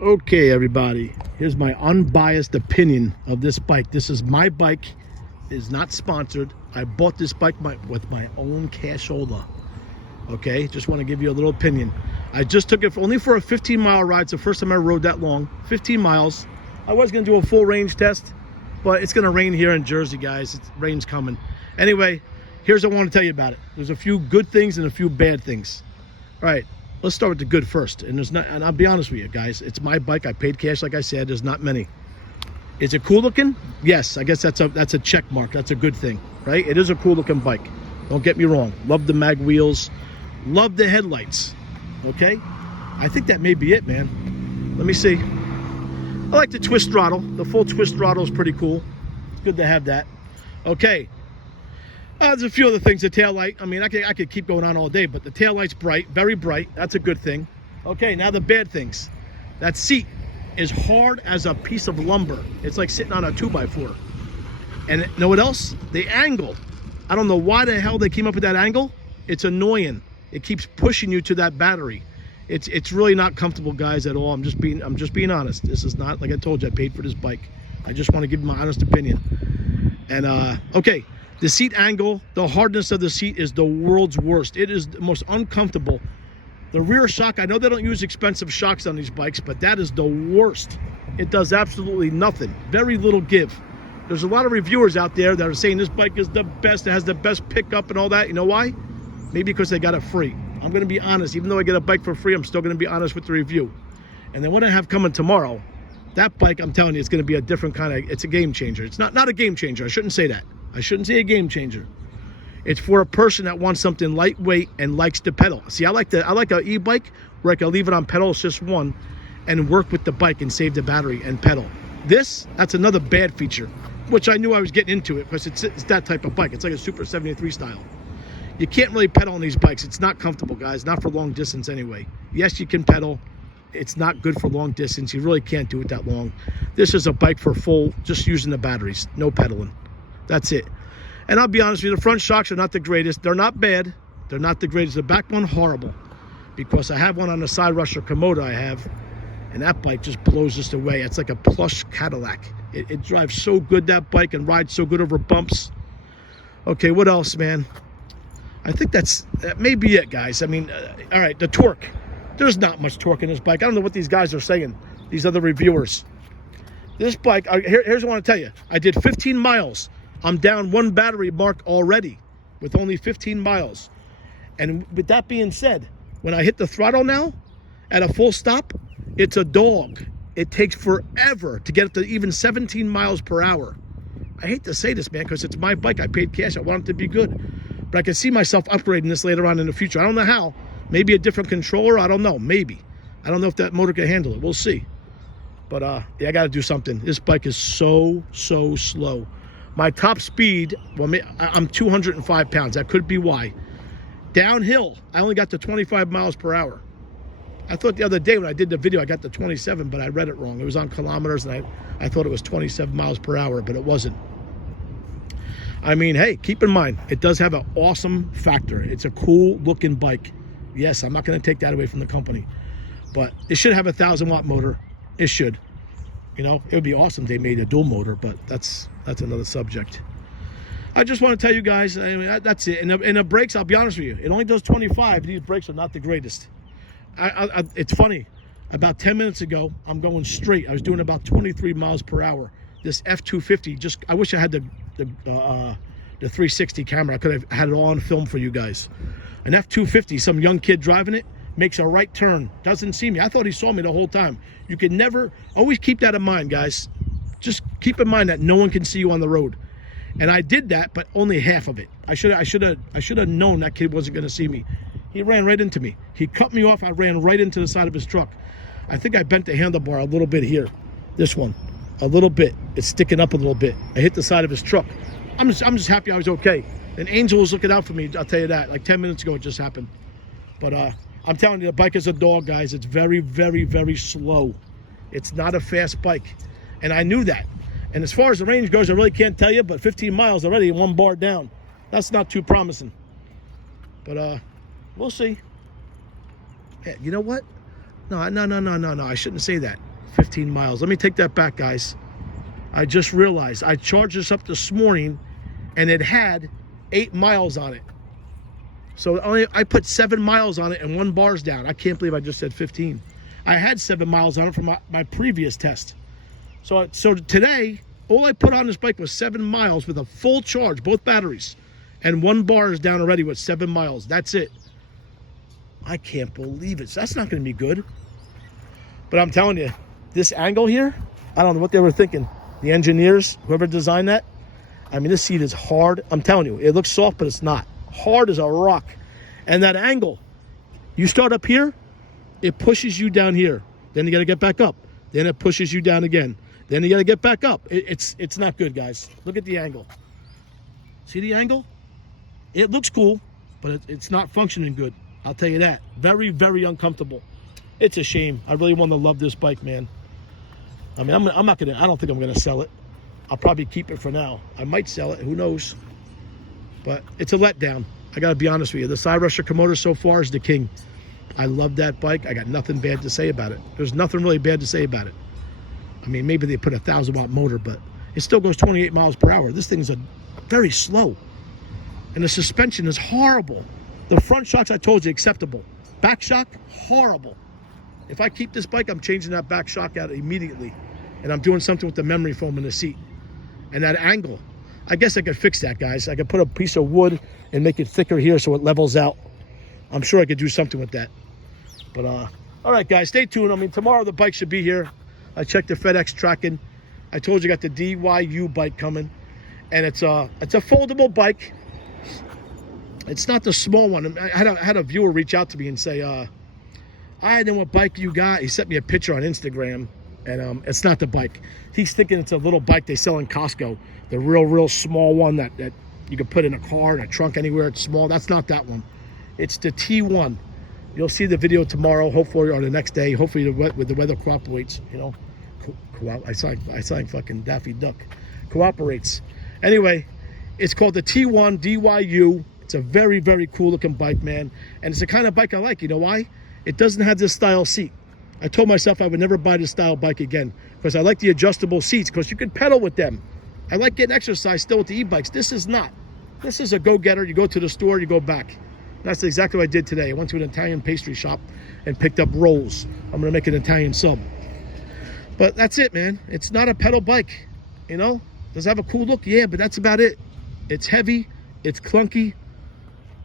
Okay, everybody, here's my unbiased opinion of this bike. This is my bike. It is not sponsored. I bought this bike with my own cashola. Okay, just want to give you a little opinion. I just took it only for a 15-mile ride. It's the first time I rode that long, 15 miles. I was going to do a full range test, but it's going to rain here in Jersey, guys. Rain's coming. Anyway, here's what I want to tell you about it. There's a few good things and a few bad things. All right, let's start with the good first. And I'll be honest with you, guys. It's my bike. I paid cash, like I said. There's not many. Is it cool looking? Yes, I guess that's a check mark. That's a good thing, right? It is a cool looking bike. Don't get me wrong. Love the mag wheels. Love the headlights. Okay? I think that may be it, man. Let me see. I like the twist throttle. The full twist throttle is pretty cool. It's good to have that. Okay. There's a few other things. The tail light. I mean, I could keep going on all day, but the tail light's bright, very bright. That's a good thing. Okay, now the bad things. That seat is hard as a piece of lumber. It's like sitting on a 2x4. And you know what else? The angle. I don't know why the hell they came up with that angle. It's annoying. It keeps pushing you to that battery. It's really not comfortable, guys, at all. I'm just being honest. This is not, like I told you, I paid for this bike. I just want to give you my honest opinion. And okay, the seat angle, the hardness of the seat is the world's worst. It is the most uncomfortable. The rear shock, I know they don't use expensive shocks on these bikes, but that is the worst. It does absolutely nothing. Very little give. There's a lot of reviewers out there that are saying this bike is the best, it has the best pickup and all that. You know why? Maybe because they got it free. I'm going to be honest. Even though I get a bike for free, I'm still going to be honest with the review. And then what I have coming tomorrow, that bike, I'm telling you, it's going to be a different kind of, it's a game changer. It's not a game changer. I shouldn't say that. I shouldn't say a game changer. It's for a person that wants something lightweight and likes to pedal. See, I like an e-bike where I can leave it on pedal assist 1 and work with the bike and save the battery and pedal. That's another bad feature, which I knew I was getting into it because it's that type of bike. It's like a Super 73 style. You can't really pedal on these bikes. It's not comfortable, guys. Not for long distance anyway. Yes, you can pedal. It's not good for long distance. You really can't do it that long. This is a bike for full, just using the batteries. No pedaling. That's it. And I'll be honest with you, the front shocks are not the greatest. They're not bad. They're not the greatest. The back one, horrible. Because I have one on the side rusher Komodo I have. And that bike just blows us away. It's like a plush Cadillac. It drives so good, that bike, and rides so good over bumps. Okay, what else, man? I think that may be it, guys. I mean, all right, the torque. There's not much torque in this bike. I don't know what these guys are saying, these other reviewers. This bike, here's what I want to tell you. I did 15 miles. I'm down 1 battery mark already with only 15 miles. And with that being said, when I hit the throttle now, at a full stop, it's a dog. It takes forever to get up to even 17 miles per hour. I hate to say this, man, because it's my bike. I paid cash. I want it to be good. But I can see myself upgrading this later on in the future. I don't know how. Maybe a different controller. I don't know. Maybe. I don't know if that motor can handle it. We'll see. But yeah, I got to do something. This bike is so slow. My top speed, well, I'm 205 pounds. That could be why. Downhill, I only got to 25 miles per hour. I thought the other day when I did the video, I got to 27, but I read it wrong. It was on kilometers, and I thought it was 27 miles per hour, but it wasn't. I mean, hey, keep in mind, it does have an awesome factor. It's a cool looking bike. Yes, I'm not going to take that away from the company, but it should have a 1,000-watt motor. It should. You know, it would be awesome if they made a dual motor, but that's another subject. I just want to tell you guys, I mean, that's it. And the brakes, I'll be honest with you, it only does 25. These brakes are not the greatest. It's funny. About 10 minutes ago, I'm going straight. I was doing about 23 miles per hour. This F250, I wish I had the 360 camera. I could have had it all on film for you guys. An F250, some young kid driving it, makes a right turn, doesn't see me. I thought he saw me the whole time. You can never, always keep that in mind, guys. Just keep in mind that no one can see you on the road. And I did that, but only half of it. I should have known that kid wasn't going to see me. He ran right into me. He cut me off. I ran right into the side of his truck. I think I bent the handlebar a little bit here. This one, a little bit. It's sticking up a little bit. I hit the side of his truck. I'm just happy I was okay. An angel was looking out for me. I'll tell you that. Like 10 minutes ago, it just happened. But I'm telling you, the bike is a dog, guys. It's very, very, very slow. It's not a fast bike, and I knew that. And as far as the range goes, I really can't tell you, but 15 miles already, 1 bar down. That's not too promising. But we'll see. Yeah, you know what? No, no, no, no, no, no. I shouldn't say that. 15 miles. Let me take that back, guys. I just realized I charged this up this morning and it had 8 miles on it. So I put 7 miles on it and 1 bar's down. I can't believe I just said 15. I had 7 miles on it from my previous test. So today, all I put on this bike was 7 miles with a full charge, both batteries. And 1 bar is down already with 7 miles. That's it. I can't believe it. So that's not going to be good. But I'm telling you, this angle here, I don't know what they were thinking. The engineers, whoever designed that, I mean, this seat is hard. I'm telling you, it looks soft, but it's not. Hard as a rock. And that angle, you start up here, it pushes you down here. Then you got to get back up. Then it pushes you down again. Then you got to get back up. It's not good, guys. Look at the angle. See the angle? It looks cool, but it's not functioning good. I'll tell you that. Very, very uncomfortable. It's a shame. I really want to love this bike, man. I mean, I'm not gonna. I don't think I'm gonna sell it. I'll probably keep it for now. I might sell it. Who knows? But it's a letdown. I gotta be honest with you. The Side Rusher Komodo so far is the king. I love that bike. I got nothing bad to say about it. There's nothing really bad to say about it. I mean, maybe they put a 1,000-watt motor, but it still goes 28 miles per hour. This thing's very slow. And the suspension is horrible. The front shocks, I told you, acceptable. Back shock, horrible. If I keep this bike, I'm changing that back shock out immediately. And I'm doing something with the memory foam in the seat. And that angle, I guess I could fix that, guys. I could put a piece of wood and make it thicker here so it levels out. I'm sure I could do something with that. But, all right, guys, stay tuned. I mean, tomorrow the bike should be here. I checked the FedEx tracking. I told you I got the DYU bike coming. And it's a foldable bike. It's not the small one. I had a viewer reach out to me and say, I know what bike you got. He sent me a picture on Instagram, and it's not the bike. He's thinking it's a little bike they sell in Costco. The real small one that you can put in a car, in a trunk, anywhere. It's small. That's not that one. It's the T1. You'll see the video tomorrow, hopefully, or the next day. Hopefully, with the weather cooperates. You know, I sound fucking Daffy Duck. Cooperates. Anyway, it's called the T1 DYU. It's a very, very cool looking bike, man. And it's the kind of bike I like. You know why? It doesn't have this style seat. I told myself I would never buy this style bike again because I like the adjustable seats because you can pedal with them. I like getting exercise still with the e-bikes. This is not. This is a go-getter. You go to the store, you go back. That's exactly what I did today. I went to an Italian pastry shop and picked up rolls. I'm going to make an Italian sub. But that's it, man. It's not a pedal bike, you know? Does it have a cool look? Yeah, but that's about it. It's heavy. It's clunky.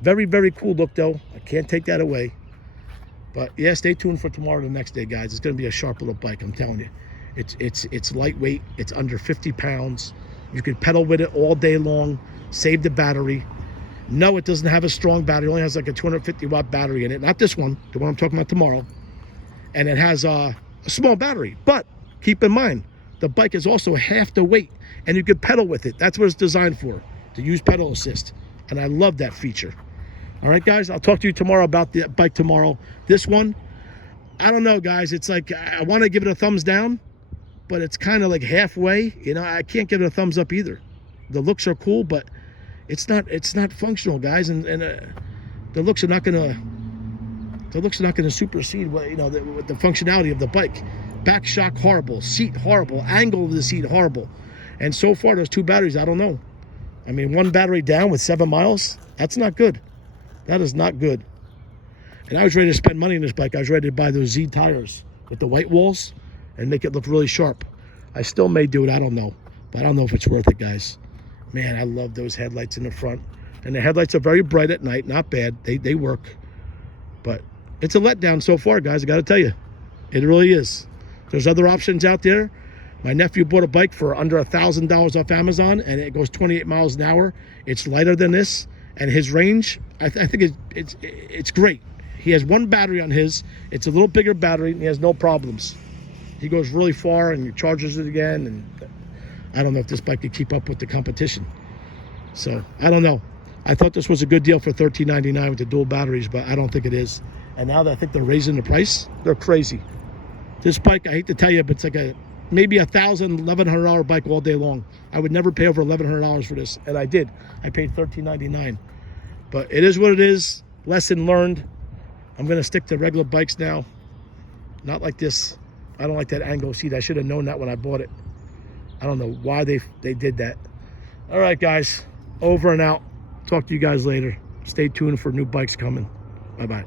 Very, very cool look, though. I can't take that away. But, yeah, stay tuned for tomorrow, the next day, guys. It's going to be a sharp little bike, I'm telling you. It's lightweight. It's under 50 pounds. You can pedal with it all day long. Save the battery. No, it doesn't have a strong battery. It only has like a 250-watt battery in it. Not this one, the one I'm talking about tomorrow. And it has a small battery. But keep in mind, the bike is also half the weight. And you can pedal with it. That's what it's designed for, to use pedal assist. And I love that feature. All right, guys, I'll talk to you tomorrow about the bike tomorrow. This one, I don't know, guys. It's like I want to give it a thumbs down, but it's kind of like halfway. You know, I can't give it a thumbs up either. The looks are cool, but it's not functional, guys. And the looks are not gonna supersede what, you know, the functionality of the bike. Back shock horrible, seat horrible, angle of the seat horrible. And so far, those 2 batteries, I don't know. I mean, 1 battery down with 7 miles, that's not good. That is not good. And I was ready to spend money on this bike. I was ready to buy those Z tires with the white walls and make it look really sharp. I still may do it, I don't know. But I don't know if it's worth it, guys. Man, I love those headlights in the front. And the headlights are very bright at night, not bad. They work. But it's a letdown so far, guys, I gotta tell you. It really is. There's other options out there. My nephew bought a bike for under $1,000 off Amazon, and it goes 28 miles an hour. It's lighter than this, and his range, I think it's great. He has 1 battery on his. It's a little bigger battery, and he has no problems. He goes really far, and he charges it again, and I don't know if this bike could keep up with the competition. So, I don't know. I thought this was a good deal for $13.99 with the dual batteries, but I don't think it is. And now that I think they're raising the price, they're crazy. This bike, I hate to tell you, but it's like maybe $1,000, $1,100 bike all day long. I would never pay over $1,100 for this, and I did. I paid $13.99. But it is what it is. Lesson learned. I'm going to stick to regular bikes now. Not like this. I don't like that angle seat. I should have known that when I bought it. I don't know why they did that. All right, guys. Over and out. Talk to you guys later. Stay tuned for new bikes coming. Bye-bye.